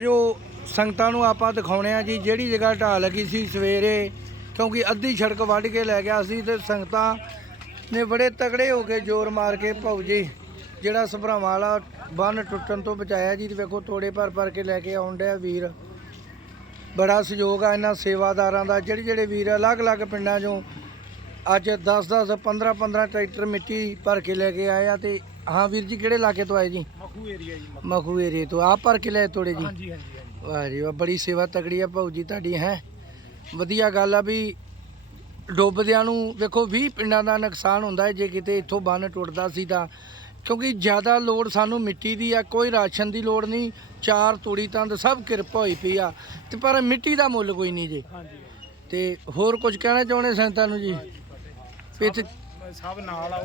ਜੋ ਸੰਗਤਾਂ ਨੂੰ ਆਪਾਂ ਦਿਖਾਉਣੇ ਆ ਜੀ, ਜਿਹੜੀ ਜਗ੍ਹਾ ਢਾਹ ਲੱਗੀ ਸੀ ਸਵੇਰੇ, ਕਿਉਂਕਿ ਅੱਧੀ ਸੜਕ ਵੱਢ ਕੇ ਲੈ ਗਿਆ ਸੀ ਤੇ ਸੰਗਤਾਂ ਨੇ ਬੜੇ ਤਗੜੇ ਹੋ ਕੇ ਜ਼ੋਰ ਮਾਰ ਕੇ ਭਾਊ ਜੀ, ਜਿਹੜਾ ਸਭਰਾਵਾਂ ਵਾਲਾ ਬੰਨ ਟੁੱਟਣ ਤੋਂ ਬਚਾਇਆ ਜੀ, ਤੇ ਵੇਖੋ ਤੋੜੇ ਭਰ ਭਰ ਕੇ ਲੈ ਕੇ ਆਉਣ ਡਿਆ ਵੀਰ। ਬੜਾ ਸਹਿਯੋਗ ਆ ਇਹਨਾਂ ਸੇਵਾਦਾਰਾਂ ਦਾ, ਜਿਹੜੇ ਜਿਹੜੇ ਵੀਰ ਅਲੱਗ-ਅਲੱਗ ਪਿੰਡਾਂ 'ਚੋਂ ਅੱਜ 10-10 15-15 ਟਰੈਕਟਰ ਮਿੱਟੀ ਭਰ ਕੇ ਲੈ ਕੇ ਆਏ ਆ, ਤੇ ਹਾਂ ਵੀਰ ਜੀ, ਕਿਹੜੇ ਇਲਾਕੇ ਤੋਂ ਆਏ ਜੀ? ਮਖੂ ਏਰੀਆ ਜੀ ਮਖੂ। ਏਰੀਏ ਤੋਂ। ਆਪ ਭਰ ਕੇ ਲੈ ਤੋੜੇ ਜੀ? ਹਾਂਜੀ ਹਾਂਜੀ ਹਾਂਜੀ। ਵਾਹ ਜੀ ਵਾਹ ਬੜੀ ਸੇਵਾ ਤਕੜੀ ਆ ਭਾਊ ਜੀ ਤੁਹਾਡੀ ਹੈ। ਵਧੀਆ ਗੱਲ ਆ ਵੀ ਡੁੱਬਦਿਆਂ ਨੂੰ ਵੇਖੋ 20 ਪਿੰਡਾਂ ਦਾ ਨੁਕਸਾਨ ਹੁੰਦਾ ਹੈ ਜੇ ਕਿਤੇ ਇੱਥੋਂ ਬੰਨ ਟੁੱਟਦਾ ਸੀ ਤਾਂ। ਕਿਉਂਕਿ ਜ਼ਿਆਦਾ ਲੋੜ ਸਾਨੂੰ ਮਿੱਟੀ ਦੀ ਆ ਕੋਈ ਰਾਸ਼ਨ ਦੀ ਲੋੜ ਨਹੀਂ ਚਾਰ ਤੂੜੀ ਤੰਦ ਸਭ ਕਿਰਪਾ ਹੋਈ ਪਈ ਆ। ਤੇ ਪਰ ਮਿੱਟੀ ਦਾ ਮੁੱਲ ਕੋਈ ਨਹੀਂ ਜੀ। ਹਾਂਜੀ ਤੇ ਹੋਰ ਕੁਝ ਕਹਿਣਾ ਚਾਹੁੰਦੇ ਸੰਤਾਂ ਨੂੰ ਜੀ। ਵੀ ਇੱਥੇ ਸਭ ਨਾਲ ਆਓ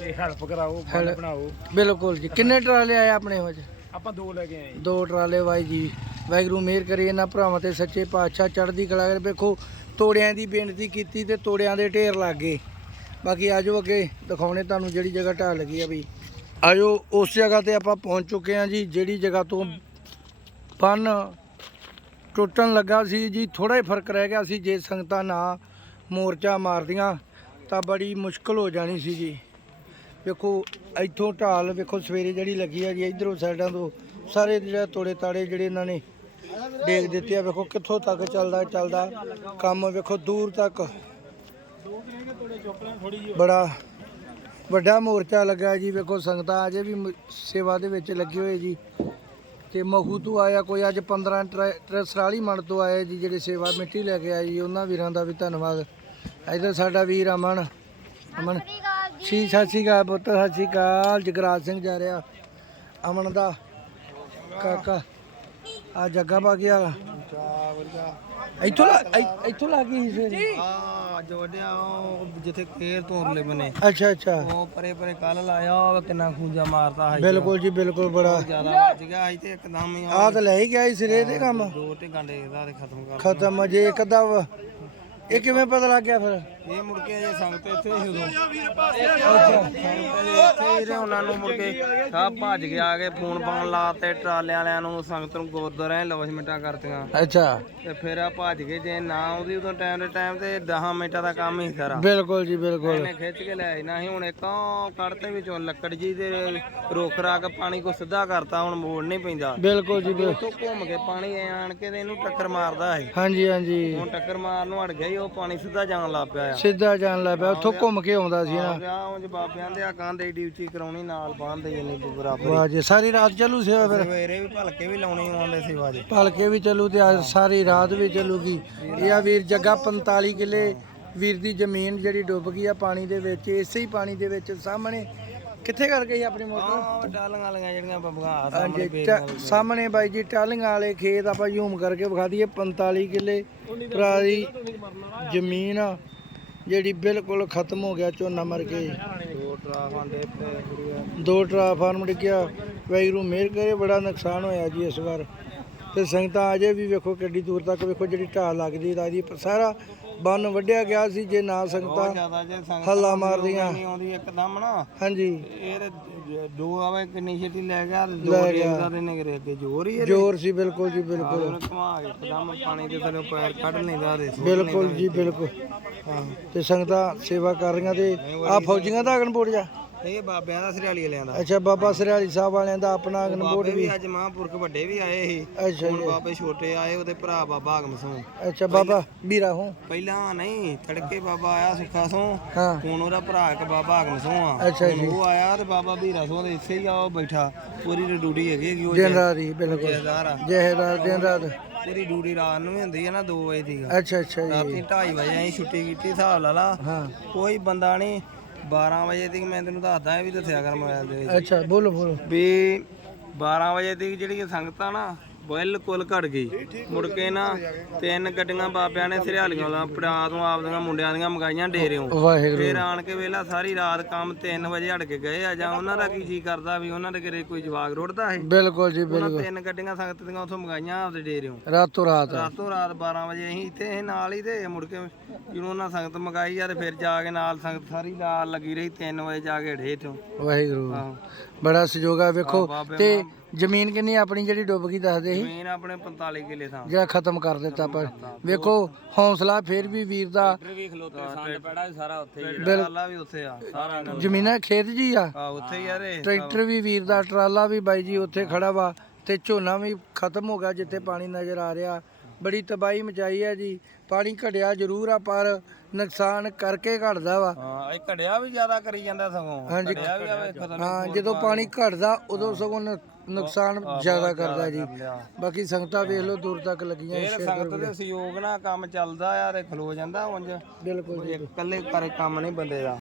ਤੇ ਹੈਲਪ ਕਰਾਓ Help- ਬੰਨ ਬਣਾਓ। ਬਿਲਕੁਲ ਜੀ। ਕਿੰਨੇ ਟਰਾਲੇ ਆਏ ਆਪਣੇ ਹੋ ਜੀ ਆਪਾਂ ਦੋ ਲੈ ਕੇ ਆਏ ਜੀ। ਦੋ ਟਰਾਲੇ ਵਾਈ ਜੀ। ਵਾਹਿਗੁਰੂ ਮਿਹਰ ਕਰੇ ਇਹਨਾਂ ਭਰਾਵਾਂ ਤੇ ਸੱਚੇ ਪਾਤਸ਼ਾਹ। ਚੜ੍ਹਦੀ ਕਲਾ ਕਰੇ। ਵੇਖੋ ਤੋੜਿਆਂ ਦੀ ਬੇਨਤੀ ਕੀਤੀ ਤੇ ਤੋੜਿਆਂ ਦੇ ਢੇਰ ਲੱਗ ਗਏ। ਬਾਕੀ ਆਜੋ ਅੱਗੇ ਦਿਖਾਉਣੇ ਤੁਹਾਨੂੰ ਜਿਹੜੀ ਜਗ੍ਹਾ ਢਾਹ ਲੱਗੀ ਆ ਵੀ। ਆਜੋ ਉਸ ਜਗ੍ਹਾ ਤੇ ਆਪਾਂ ਪਹੁੰਚ ਚੁੱਕੇ ਹਾਂ ਜੀ ਜਿਹੜੀ ਜਗ੍ਹਾ ਤੋਂ ਬੰਨ ਟੁੱਟਣ ਲੱਗਾ ਸੀ ਜੀ। ਥੋੜਾ ਹੀ ਫ਼ਰਕ ਰਹਿ ਗਿਆ ਸੀ ਜੇ ਸੰਗਤਾਂ ਨਾ ਮੋਰਚਾ ਮਾਰਦੀਆਂ। ਤਾਂ ਬੜੀ ਮੁਸ਼ਕਲ ਹੋ ਜਾਣੀ ਸੀ ਜੀ। ਵੇਖੋ, ਇੱਥੋਂ ਢਾਲ ਵੇਖੋ, ਸਵੇਰੇ ਜਿਹੜੀ ਲੱਗੀ ਆ ਜੀ ਇਧਰੋਂ ਸਾਈਡਾਂ ਤੋਂ ਸਾਰੇ ਜਿਹੜਾ ਤੋੜੇ ਤਾੜੇ ਜਿਹੜੇ ਇਹਨਾਂ ਨੇ ਦੇਖ ਦਿੱਤੇ ਆ। ਵੇਖੋ, ਕਿੱਥੋਂ ਤੱਕ ਚੱਲਦਾ ਚੱਲਦਾ। ਕੰਮ ਵੇਖੋ, ਦੂਰ ਤੱਕ। ਬੜਾ ਵੱਡਾ ਮੋਰਚਾ ਲੱਗਾ ਜੀ। ਵੇਖੋ, ਸੰਗਤਾਂ ਅਜੇ ਵੀ ਸੇਵਾ ਦੇ ਵਿੱਚ ਲੱਗੇ ਹੋਏ ਜੀ। ਤੇ ਮਹੂ ਤੋਂ ਆਇਆ ਕੋਈ ਅੱਜ 15 ਟਰੈ- ਟਰੈ- ਮੰਡ ਤੋਂ ਆਏ ਜੀ, ਜਿਹੜੇ ਸੇਵਾ ਮਿੱਟੀ ਲੈ ਕੇ ਆਏ ਜੀ, ਉਹਨਾਂ ਵੀਰਾਂ ਦਾ ਵੀ ਧੰਨਵਾਦ। ਇਧਰ ਸਾਡਾ ਵੀਰ ਅਮਨ ਅਮਨ। ਸੀ ਸਤਿ ਸ਼੍ਰੀ ਅਕਾਲ ਪੁੱਤ ਸਤਿ ਸ਼੍ਰੀ ਅਕਾਲ। ਜਗਰਾਜ ਸਿੰਘ ਜਾ ਰਿਹਾ। ਅਮਨ ਦਾ ਕਾਕਾ। ਆ ਜੱਗਾ ਪਾ ਗਿਆ ਇੱਥੋਂ ਲਾ- ਇੱਥੋਂ ਲੱਗ ਗਈ ਸੀ? ਆ ਜੋੜਿਆ ਜਿੱਥੇ ਕੇਰ ਤੋਂ ਉਰਲੇ ਬਨੇ। ਅੱਛਾ ਅੱਛਾ। ਉਹ ਪਰੇ ਪਰੇ ਕੱਲ ਲਾਇਆ ਉਹ ਕਿੰਨਾ ਖੂੰਜਾ ਮਾਰਦਾ ਹੈ ਬਿਲਕੁਲ ਜੀ ਬਿਲਕੁਲ ਬੜਾ। ਜ਼ਿਆਦਾ ਵੱਜ ਗਿਆ ਸੀ ਤੇ ਇੱਕਦਮ ਹੀ ਆ ਤਾਂ ਲੈ ਹੀ ਗਿਆ ਸੀ ਸਿਰੇ ਦੇ ਕੰਮ। ਦੋ ਤੇ ਗੰਡੇ ਦਾ ਤੇ ਖਤਮ ਕਰ ਖਤਮ ਜੇ ਇੱਕ ਅੱਧਾ ਇਹ ਕਿਵੇਂ ਪਤਾ ਲੱਗ ਗਿਆ ਫਿਰ? ਇਹ ਮੁੜ ਕੇ ਜੇ ਸੰਗਤ ਇੱਥੇ ਹੀ ਉਦੋਂ। ਰਹੇ ਉਹਨਾਂ ਨੂੰ ਮੁੜ ਕੇ ਸਭ ਭੱਜ ਕੇ ਆ ਕੇ ਫੋਨ ਪਾਉਣ ਲਾਤੇ ਟਰਾਲਿਆਂ ਵਾਲਿਆਂ ਨੂੰ ਸੰਗਤ ਨੂੰ ਗੁਰਦੁਆਰੇ ਲੌਜਮੈਂਟਾਂ ਕਰਤੀਆਂ। ਅੱਛਾ। ਤੇ ਫਿਰ ਆ ਭੱਜ ਕੇ ਜੇ ਨਾ ਉਹਦੀ ਉਦੋਂ ਟਾਈਮ ਦੇ ਟਾਈਮ ਤੇ 10 ਮਿੰਟਾਂ ਦਾ ਕੰਮ ਹੀ ਸਾਰਾ। ਬਿਲਕੁਲ ਜੀ ਬਿਲਕੁਲ। ਇਹਨੇ ਖਿੱਚ ਕੇ ਲੈ ਆਈਨਾ ਸੀ ਹੁਣ ਇੱਕ ਕੱਢਤੇ ਵਿੱਚੋਂ ਲੱਕੜ ਜੀ ਦੇ ਰੁੱਖ ਰਾਕ ਪਾਣੀ ਕੋ ਸਿੱਧਾ ਕਰਤਾ ਹੁਣ ਮੋੜ ਨਹੀਂ ਪੈਂਦਾ। ਬਿਲਕੁਲ ਜੀ ਬਿਲ- ਉੱਥੋਂ ਘੁੰਮ ਕੇ ਪਾਣੀ ਆਣ ਕੇ ਤੇ ਇਹਨੂੰ ਟੱਕਰ ਮਾਰਦਾ ਹੈ ਹਾਂਜੀ ਹਾਂਜੀ। ਹੁਣ ਟੱਕਰ ਮਾਰਨ ਨੂੰ ਹਟ ਗਿਆ ਉਹ ਪਾਣੀ ਸਿੱਧਾ ਜਾਣ ਲੱਗ ਪਿਆ ਆ। ਸਿੱਧਾ ਜਾਣ ਲੱਗ ਪਿਆ ਉੱਥੋਂ ਘੁੰਮ ਕੇ ਆਉਂਦਾ ਸੀ ਨਾ। ਬਾਬਿਆਂ ਦੇ ਡਿਊਟੀ ਕਰਾਉਣੀ ਨਾਲ ਬਰਾਬਰ। ਵਾਹ ਜੀ ਸਾਰੀ ਰਾਤ ਚੱਲੂ ਸੇਵਾ ਫਿਰ? ਸਵੇਰੇ ਵੀ ਭਲਕੇ ਵੀ ਲਾਉਣੀ ਆਉਂਦੇ ਸੇਵਾ ਦੇ ਭਲਕੇ ਵੀ ਚੱਲੂ ਤੇ ਅੱਜ ਸਾਰੀ ਰਾਤ ਵੀ ਚੱਲੂਗੀ। ਇਹ ਆ ਵੀਰ ਜੱਗਾ 45 ਕਿੱਲੇ ਵੀਰ ਦੀ ਜ਼ਮੀਨ ਜਿਹੜੀ ਡੁੱਬ ਗਈ ਆ ਪਾਣੀ ਦੇ ਵਿੱਚ ਇਸੇ ਹੀ ਪਾਣੀ ਦੇ ਵਿੱਚ ਸਾਹਮਣੇ। ਕਿੱਥੇ ਕਰ ਗਈ ਆਪਣੀ ਮੋਟਰ? ਡਾਲੀਆਂ ਵਾਲੀਆਂ ਜਿਹੜੀਆਂ ਹਾਂਜੀ ਸਾਹਮਣੇ ਸਾਹਮਣੇ ਬਾਈ ਜੀ ਟਾਲੀਆਂ ਵਾਲੇ ਖੇਤ ਆਪਾਂ ਜ਼ੂਮ ਕਰਕੇ ਵਿਖਾ ਦਈਏ 45 ਕਿੱਲੇ ਪਰਾਲੀ ਜ਼ਮੀਨ ਆ, ਜਿਹੜੀ ਬਿਲਕੁਲ ਖਤਮ ਹੋ ਗਿਆ ਝੋਨਾ ਮਰ ਕੇ। ਦੋ ਟਰਾਫਾਂ ਦੇ ਤੇ ਦੋ ਟਰਾਫਾਰਮ ਡਿੱਗਿਆ ਵੈਗਰੂ ਮਿਹਰ ਕਰੇ ਬੜਾ ਨੁਕਸਾਨ ਹੋਇਆ ਜੀ ਇਸ ਵਾਰ। ਤੇ ਸੰਗਤਾਂ ਅਜੇ ਵੀ ਵੇਖੋ ਕਿੱਡੀ ਦੂਰ ਤੱਕ ਵੇਖੋ ਜਿਹੜੀ ਢਾਹ ਲੱਗਦੀ ਰਾਜੀ ਸਾਰਾ ਬੰਨ ਵੱਢਿਆ ਗਿਆ ਸੀ ਜੇ ਨਾ ਸੰਗਤਾਂ ਹੱਲਾ ਮਾਰਦੀਆਂ। ਹਾਂਜੀ। ਦੋ ਆਵੇ ਕਿੰਨੀ ਛੇਤੀ ਲੈ ਗਿਆ ਦੋ ਲੈ ਗਿਆ। ਦੇਖਦਾ ਤੇ ਜ਼ੋਰ ਹੀ। ਜ਼ੋਰ ਸੀ ਬਿਲਕੁਲ ਜੀ ਬਿਲਕੁਲ ਉਹਨੇ ਘੁਮਾ ਕੇ ਇੱਕਦਮ ਪਾਣੀ ਦੇ ਥੱਲੇ ਪੈਰ ਕੱਢ ਲੈਂਦਾ ਤੇ ਸੁੱਟ ਬਿਲਕੁਲ ਜੀ ਬਿਲਕੁਲ ਹਾਂ। ਤੇ ਸੰਗਤਾਂ ਸੇਵਾ ਕਰ ਰਹੀਆਂ ਤੇ ਆ ਫੌਜੀਆਂ ਦਾ ਅਗਨਪੁਰ ਜਾ ਇਹ ਬਾਬਿਆਂ ਦਾ ਸਰਿਆਲੀ ਵਾਲਿਆਂ ਦਾ। ਅੱਛਾ ਬਾਬਾ ਸਰਿਆਲੀ ਸਾਹਿਬ ਵਾਲਿਆਂ ਦਾ ਆਪਣਾ ਅਗਨਪੁਰ ਬਾਬੇ ਵੀ ਵੀ। ਅੱਜ ਮਹਾਂਪੁਰਖ ਵੱਡੇ ਵੀ ਆਏ ਸੀ। ਅੱਛਾ ਹੁਣ ਜੀ। ਬਾਬੇ ਛੋਟੇ ਆਏ ਉਹਦੇ ਭਰਾ ਬਾਬਾ ਆਗਮ ਸਿੰਘ। ਅੱਛਾ ਬਾਬਾ ਵੀਰਾ ਹੂੰ। ਪਹਿਲਾਂ ਨਹੀਂ ਤੜਕੇ ਬਾਬਾ ਆਇਆ ਸੁੱਖਾ ਸੋਂ। ਹਾਂ। ਹੁਣ ਉਹਦਾ ਭਰਾ ਇੱਕ ਬਾਬਾ ਆਗਮ ਸਿੰਘ ਆ। ਅੱਛਾ ਹੁਣ ਜੀ। ਉਹ ਆਇਆ ਤੇ ਬਾਬਾ ਵੀਰਾ ਸੋਂ ਦੇ ਇੱਥੇ ਹੀ ਆ ਉਹ ਬੈਠਾ। ਪੂਰੀ ਡਿਊਟੀ ਹੈਗੀ ਹੈਗੀ ਉਹ ਹੀ ਬਿਲਕੁਲ। ਜਹਦਾਰ ਆ। ਦਿਨ ਰਾਤ ਪੂਰੀ ਡਿਊਟੀ ਰਾਤ ਨੂੰ ਵੀ ਹੁੰਦੀ ਹੈ ਨਾ 2 ਵਜੇ ਦੀ ਅੱਛਾ ਅੱਛਾ ਜੀ। ਰਾਤੀ 2:30 ਵਜੇ ਅਸੀਂ ਛੁੱਟੀ ਕੀਤੀ ਹਿਸਾਬ ਲਾ ਲਾ। ਹਾਂ। ਕੋਈ ਬੰਦਾ ਨਹੀਂ 12 ਵਜੇ ਤੱਕ ਮੈਂ ਤੈਨੂੰ ਦੱਸਦਾ ਇਹ ਵੀ ਦੱਸਿਆ ਕਰ ਮੋਬਾਈਲ ਦੇ ਵਿੱਚ। ਅੱਛਾ ਬੋਲੋ ਬੋਲੋ। ਵੀ 12 ਵਜੇ ਤੱਕ ਜਿਹੜੀ ਇਹ ਸੰਗਤ ਨਾ ਬਿਲਕੁਲ ਘਟ ਗਈ। ਮੁੜ ਕੇ ਨਾ ਤਿੰਨ ਗੱਡੀਆਂ ਬਾਬਿਆਂ ਨੇ ਸਰਿਆਲੀਆਂ ਲਾ ਪੜਾ ਤੋਂ ਆਪਦੀਆਂ ਮੁੰਡਿਆਂ ਦੀਆਂ ਮੰਗਾਈਆਂ ਡੇਰਿਓਂ। ਫੇਰ ਆਣ ਕੇ ਵੇਲਾ ਸਾਰੀ ਰਾਤ ਕੰਮ 3 ਵਜੇ ਹਟ ਕੇ ਗਏ ਆ ਜਾਂ ਉਹਨਾਂ ਦਾ ਕੀ ਜੀ ਕਰਦਾ ਵੀ ਉਹਨਾਂ ਦੇ ਘਰੇ ਕੋਈ ਜਵਾਗ ਰੁੜਦਾ ਹੈ ਬਿਲਕੁਲ ਜੀ ਉਹਨਾਂ ਬਿਲਕੁਲ। ਤਿੰਨ ਗੱਡੀਆਂ ਸੰਗਤ ਦੀਆਂ ਉੱਥੋਂ ਮੰਗਾਈਆਂ ਆਪਦੇ ਡੇਰਿਓਂ। ਰਾਤੋਂ ਰਾਤ। ਰਾਤੋਂ ਰਾਤ 12 ਵਜੇ ਅਸੀਂ ਇੱਥੇ ਇਹ ਨਾਲ ਹੀ ਤੇ ਮੁੜ ਕੇ ਜਦੋਂ ਉਹਨਾਂ ਸੰਗਤ ਮੰਗਾਈ ਆ ਤੇ ਫਿਰ ਜਾ ਕੇ ਨਾਲ ਸੰਗਤ ਸਾਰੀ ਰਾਤ ਲੱਗੀ ਰਹੀ 3 ਵਜੇ ਜਾ ਕੇ ਢੇ ਤੋਂ ਵਾਹਿਗੁਰੂ। ਬੜਾ ਸਹਿਯੋਗ ਆ ਵੇਖੋ ਤੇ ਜ਼ਮੀਨ ਕਿੰਨੀ ਆਪਣੀ ਜਿਹੜੀ ਡੁੱਬ ਗਈ ਦੱਸਦੇ ਸੀ? ਜ਼ਮੀਨ ਆਪਣੇ 45 ਕਿੱਲੇ ਥਾਂ। ਜਿਹੜਾ ਖਤਮ ਕਰ ਦਿੱਤਾ ਪਰ ਵੇਖੋ ਹੌਸਲਾ ਫਿਰ ਵੀ ਵੀਰ ਦਾ। ਵੀ ਖਲੋਤੇ ਸੰਡ ਪੈੜਾ ਸਾਰਾ ਉੱਥੇ ਹੀ ਟਰਾਲਾ ਵੀ ਉੱਥੇ ਆ ਸਾਰਾ ਜ਼ਮੀਨਾਂ ਖੇਤ ਜੀ ਆ? ਆ ਉੱਥੇ ਹੀ ਆ ਰੇ। ਟਰੈਕਟਰ ਵੀ ਵੀਰ ਦਾ ਟਰਾਲਾ ਵੀ ਬਾਈ ਜੀ ਉੱਥੇ ਖੜਾ ਵਾ ਤੇ ਝੋਨਾ ਵੀ ਖਤਮ ਹੋ ਗਿਆ ਜਿੱਥੇ ਪਾਣੀ ਨਜ਼ਰ ਆ ਰਿਹਾ। ਬੜੀ ਤਬਾਹੀ ਮਚਾਈ ਹੈ ਜੀ। ਪਾਣੀ ਘਟਿਆ ਜ਼ਰੂਰ ਆ ਪਰ ਨੁਕਸਾਨ ਕਰਕੇ ਘਟਦਾ ਵਾ। ਹਾਂ ਇਹ ਘੜਿਆ ਵੀ ਜ਼ਿਆਦਾ ਕਰੀ ਜਾਂਦਾ ਸਗੋਂ। ਹਾਂਜੀ। ਘੜਿਆ ਵੀ ਆਵੇ ਖਤਮ ਹਾਂ ਜਦੋਂ ਪਾਣੀ। ਘਟਦਾ ਉਦੋਂ ਸਗੋਂ ਨੁ- ਨੁਕਸਾਨ ਜ਼ਿਆਦਾ ਕਰਦਾ ਜੀ। ਬਾਕੀ ਸੰਗਤਾਂ ਵੇਖ ਲਓ ਦੂਰ ਤੱਕ ਲੱਗੀਆਂ ਇਹ ਸੰਗਤ ਦੇ ਸਹਿਯੋਗ ਨਾਲ ਕੰਮ ਚੱਲਦਾ ਆ ਤੇ ਖਲੋ ਜਾਂਦਾ ਉਂਝ। ਬਿਲਕੁਲ ਜੀ। ਇਕੱਲੇ ਕਰੇ ਕੰਮ ਨਹੀਂ ਬੰਦੇ ਦਾ।